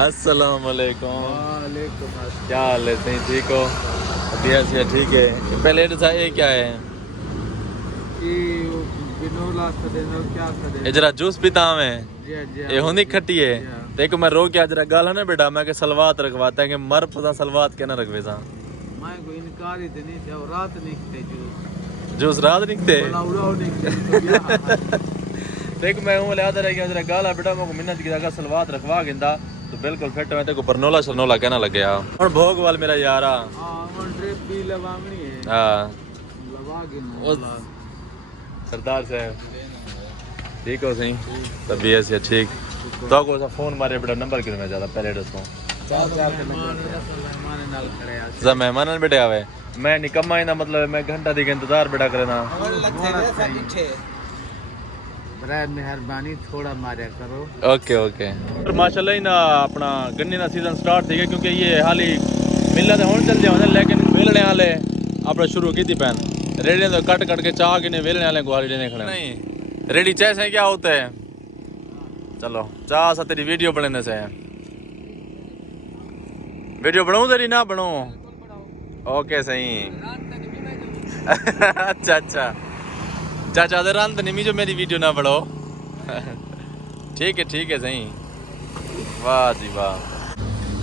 अस्सलाम वालेकुम। वालेकुम क्या हाल है? सही ठीक हो? से ठीक है। पहले तो था ये क्या है? ये जरा जूस पीता मैं। ये होनी खट्टी है। देखो मैं रो के जरा गाल है ना बेटा, मैं के सलवात रखवाता है कि मर पता सलवात के ना रखवे सा। मैं को इनकार ही नहीं थे और रात निकते जूस रात निकते। देख मैं हूं लिया रह गया जरा गाला बेटा, मैं को मिन्नत की जगह सलवात रखवा गिंदा तो बिल्कुल फिट मैं तेको परनोला शरनोला कहना लग गया। और भोग वाल मेरा यारा। हां और ड्रिप भी लगावनी है। हां लगा के मोला सरदार साहब ठीक हो सही? तबीयत से ठीक तो को सा फोन मारे बेटा नंबर किन में ज्यादा पहले दसो चार मेहमान नाल खड़े आ जा मेहमान बेटे आवे मैं निकम्मा ही ना मतलब मैं घंटा दी के इंतजार बेटा करना। बड़ा मेहरबानी थोड़ा मारा करो। Okay okay. और माशाल्लाह ही ना अपना गन्ने का सीजन स्टार्ट थी गया क्योंकि ये हाली मिलना तो होने चल जाओ लेकिन वेलने वाले अपना शुरू की थी पैन रेडी तो कट कट के चाह के वेलने वाले को हाली नहीं खड़े नहीं रेडी चाय से क्या होता है। चलो चाह सा तेरी वीडियो बनाने से वीडियो बनाऊं तेरी ना बनाऊं? ओके सही। अच्छा अच्छा चाचा दे रंत नहीं जो मेरी वीडियो ना बढ़ो। ठीक है सही। वाह जी वाह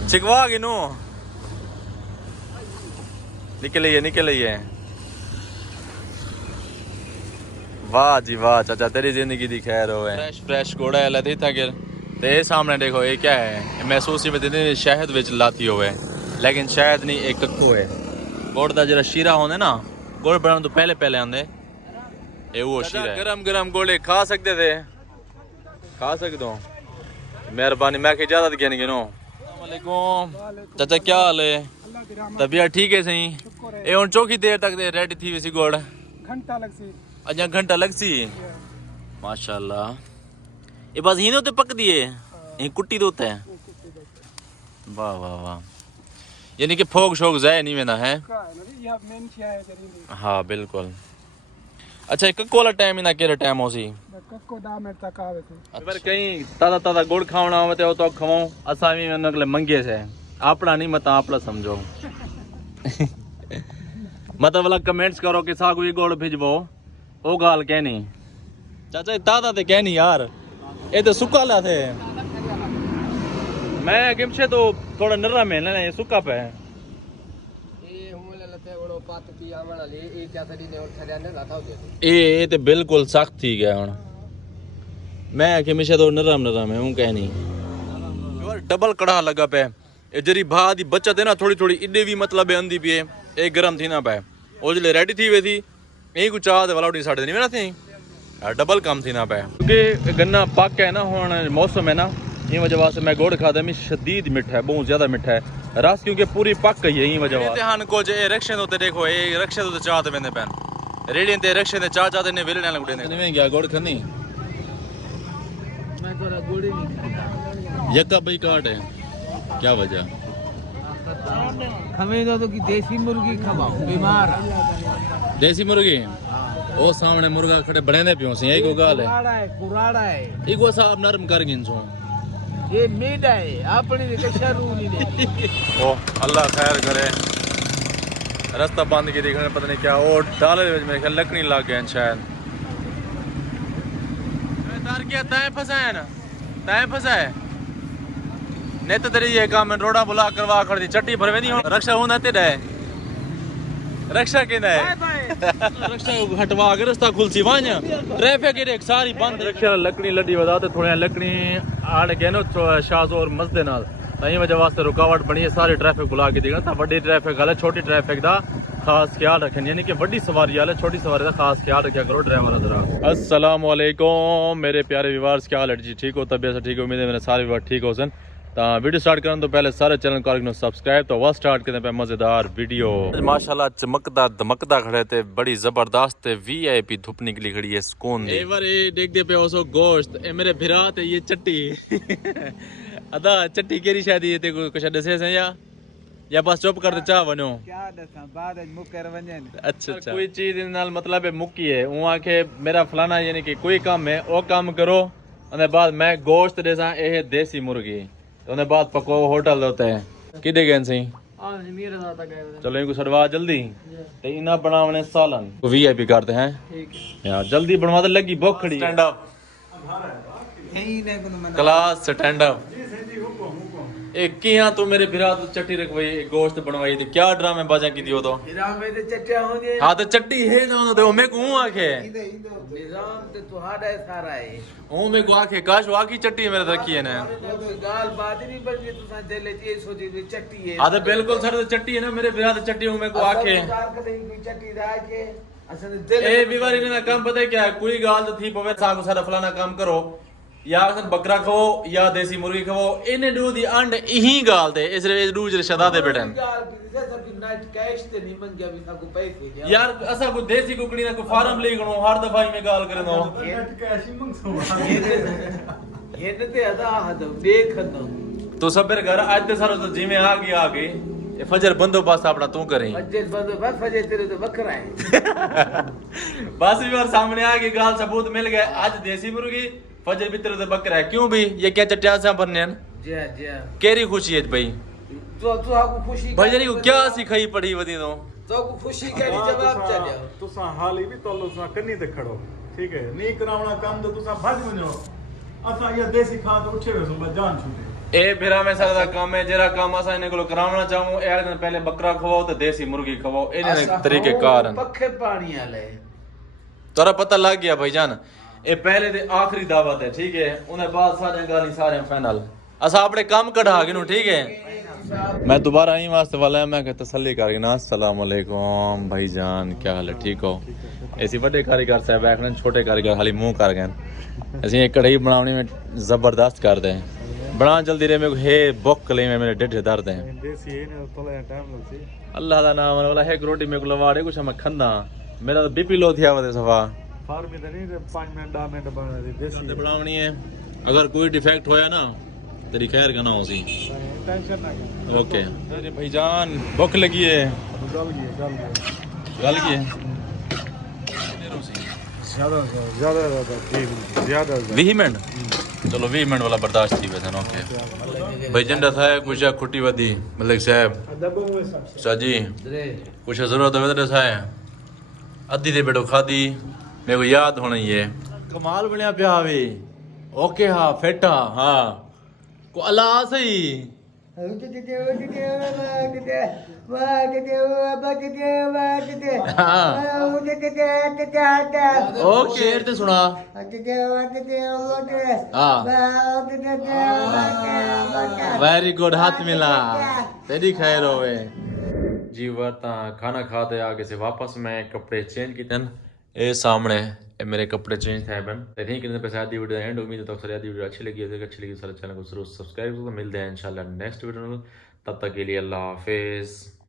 चिकवा गिनू निकलिए। वाह जी वाह चाचा तेरी जिंदगी दी खैर होवे। फ्रेश घोड़ा है लदी था गिर ते सामने देखो ये क्या है महसूस ही बते शहद विच लाती होवे लेकिन शहद नहीं एक कक्को है। गुड़ दा जरा शीरा होंदे ना गुड़ बनाने तो पहले आंदे ये वो शीरा है। गरम गोले खा सकते थे खा सकते हो मेहरबानी मैं ज्यादा क्या नहीं गिनो। वालेकुम चाचा क्या हाल है? तबीयत ठीक है सही? ये हुन चौकी देर तक दे रेडी थी वैसी गोड़ घंटा लगसी अच्छा घंटा लगसी माशाल्लाह। ये बस ही तो पक दिए ये कुट्टी तो है। वाह वाह वाह यानी कि फोक शोक जाए नहीं में है। हाँ बिल्कुल। अच्छा कक्को वाला टाइम ना केरे टाइम हो सी कक्को 10 मिनट तक आवे थे पर कहीं ताजा गुड़ खावना होवे तो खवाऊं असा भी नकले मंगे से अपना नहीं मत आपला समझो। मतलब वाला कमेंट्स करो कि सागु ये गुड़ भिजवो ओ गाल कहनी चाचा ताजा ते कहनी यार ये तो सुक्का ला थे मैं गिमशे तो थोड़ा नर्रा में ना ये सुक्का पे ये तो बिल्कुल सख्त थी गया हुन मैं हमेशा तो नरम है हूं कह नहीं डबल कड़ा लगा पे ये जरी भा दी बचत है ना थोड़ी इडे भी मतलब आंदी पे ए गरम थी ना पे ओ जले रेडी थी वे थी यही कुछ चाह दे वाला उड़ी साढ़े नहीं मेरा थी डबल कम थी ना पे क्योंकि गन्ना पक है ना हुन मौसम है ना ये वजह वास्ते मैं गुड़ खाता मैं शदीद मिठा है बहुत ज्यादा मिठा है रस क्योंकि पूरी पक गई है ये वजह वास्ते हन को जे रक्षे तो देखो ये रक्षे तो चाह दे मैंने पैन रेडी ते रक्षे ने चाह चाहते ने वेलने लगड़े ने नहीं गया गुड़ खनी मैं थोड़ा गुड़ ही नहीं खाता यक्का भाई काट है क्या वजह हमें तो कि देसी मुर्गी खवाओ बीमार देसी मुर्गी ओ सामने मुर्गा खड़े बने पियो से यही को गाल है कुराड़ा है इको साहब नरम कर गिनसो ये मीडा है अपनी कशा रू नहीं दे ओ अल्लाह खैर करे रास्ता बंद की देखने पता नहीं क्या ओ डाले मेरे ख्याल लकड़ी लग गया शायद तार क्या तय फंसा है ना तय फंसा है नहीं तो तेरी ये काम रोड़ा बुला करवा कर दी चट्टी भरवे नहीं रक्षा हूं ना तेरे रक्षा के ना रक्षा हटवा के रास्ता खुलसी वांज ट्रैफिक एक सारी बंद रक्षा लकड़ी लड़ी वदाते थोड़ी लकड़ी आड़ गए ना शाहजोर मस्जिद नाल ताई वजह वास्ते रुकावट बनी है सारी ट्रैफिक बुला के देखना बड़ी ट्रैफिक वाले छोटी ट्रैफिक दा खास ख्याल रखें यानी कि बड़ी सवारी वाले छोटी सवारी का खास ख्याल रखा करो ड्राइवर जरा। अस्सलाम वालेकुम मेरे प्यारे व्यूअर्स क्या हाल है जी ठीक हो तबीयत ठीक हो उम्मीद है मेरे सारे व्यूअर ठीक हो सन तो वीडियो स्टार्ट करने तो पहले सारे चैनल को सब्सक्राइब तो वह स्टार्ट करने पे मजेदार वीडियो माशाल्लाह चमकदा धमकदा खड़े थे बड़ी जबरदस्त VIP धूप निकली खड़ी है सुकून ए बार ये देख दे पे ओसो गोश्त ए मेरे भिरा ते ये चट्टी अदा चट्टी केरी शायद ये ते कुछ दसे से या बस चुप कर दे चाह बनो क्या दसा बाद मुकर वने अच्छा कोई चीज नाल मतलब है मुक्की है ऊ आके मेरा फलाना यानी कि कोई काम है ओ काम करो और बाद मैं गोश्त देसा ए देसी मुर्गी उन्हें बात पको होटल होते हैं किधे गए सही हां मेरे साथ गए चलो इनको छड़वा जल्दी ते इना बनावने सालन वीआईपी करते हैं ठीक है यार जल्दी बनवा दे लगी भूख खड़ी stand up class stand up एक किया तू मेरे फिरा तो चट्टी रखवाई गोश्त बनवाई थी क्या ड्रामे बाजा की दियो तो निजाम में चट्टिया होंगे हां तो चट्टी है ना तो मैं को आखे निजाम ते तुम्हारा सारा है ओ मैं को आखे काश वाकी चट्टी मेरे रखी है ना गाल बात नहीं बन तुसा दिल च ये सोची भी चट्टी है हां तो बिल्कुल सर तो चट्टी है ना मेरे फिरा तो चट्टी हूं मैं को आखे चट्टी दा के असन दिल ए बीमारी ने काम पता है क्या है कोई गाल तो थी पवे सागो सारा फलाना काम करो या असन बकरा खाओ या देसी मुर्गी खाओ इन्हें डू दी अंड यही गाल दे इस रे डू जरे शदा दे बेटन नाइट कैश ते नहीं मन गया भी साको पैसे दिया यार असा को देसी कुकड़ी ना को फार्म ले गणो हर दफा ही में गाल करे दो नेट कैश ही मंगसो ये ते अदा हद देख दो तो सब मेरे घर आज ते सारो तो जिमे आ गई ये फजर बंदोबस्त अपना तू करें फजर बंदोबस्त फजर तेरे तो बकरा है बस भी और सामने आ गई गाल सबूत मिल गए आज देसी मुर्गी फजर भी तेरे तो बकरा है क्यों भी ये क्या चट्टिया से बनने हैं जी केरी खुशी है भाई तो आपको खुशी भजनी को क्या सिखाई पड़ी वदी तो आपको खुशी का जवाब चलियो तुसा हाल ही भी तोलो तुसा कन्नी ते खड़ो ठीक है नी करावना काम तो तुसा भज वञो असा ये देसी खाद उठे वे सो जान छूटे ए फिरा में सकदा काम है जेरा काम असा इने को करावना चाहूं एक दिन पहले बकरा खवाओ तो देसी मुर्गी खवाओ इने तरीके कार पखे पानी आले तोरा पता लग गया भाईजान ये पहले ते आखिरी दावत है ठीक है उन्हें बाद सारे गाली सारे फाइनल असा अपने काम कढ़ा गिनू ठीक है मैं दोबारा आई वास्ते वाला है मैं कह तसल्ली कर गिना अस्सलाम वालेकुम भाईजान क्या हाल है ठीक हो ऐसी बड़े कारीगर साहब आखने छोटे कारीगर खाली मुंह कर गए ऐसी एक कढ़ाई बनाने में जबरदस्त कर दे बना जल्दी रे मेरे को हे बुक ले में मेरे ढिड दर्द है देसी है ने तोला टाइम लगसी अल्लाह दा नाम वाला है रोटी मेरे को लवाड़े कुछ मैं खंदा मेरा तो बीपी लो थिया वदे सफा फार्म में नहीं 5 मिनट 10 मिनट बना दी देसी बनावनी है अगर कोई डिफेक्ट होया ना तेरी खैर का ना हो सी टेंशन ना कर ओके अरे भाईजान भूख लगी है गल की है ज्यादा 20 मिनट चलो 20 मिनट वाला बर्दाश्त थी वैसे ओके भाई जंडा था कुछ खुटी वदी मलिक साहब साजी कुछ जरूरत है वेदे था अद्धी दे बेटो खादी मेरे को याद होना ही है कमाल बनया पिया वे ओके हाँ फेटा हाँ को अल्लाह सही ओके ते सुना वेरी गुड हाथ मिला तेरी खैर होवे जी वर्ता खाना खाते आगे से वापस मैं कपड़े चेंज किए ए सामने ये मेरे कपड़े चेंज थे बन आई थिंक इतने पैसे आधी वीडियो एंड उम्मीद है तो अक्सर आधी वीडियो अच्छी लगी सारे चैनल को जरूर सब्सक्राइब करो तो मिलते हैं इंशाल्लाह नेक्स्ट वीडियो में तब तक के लिए अल्लाह हाफिज़।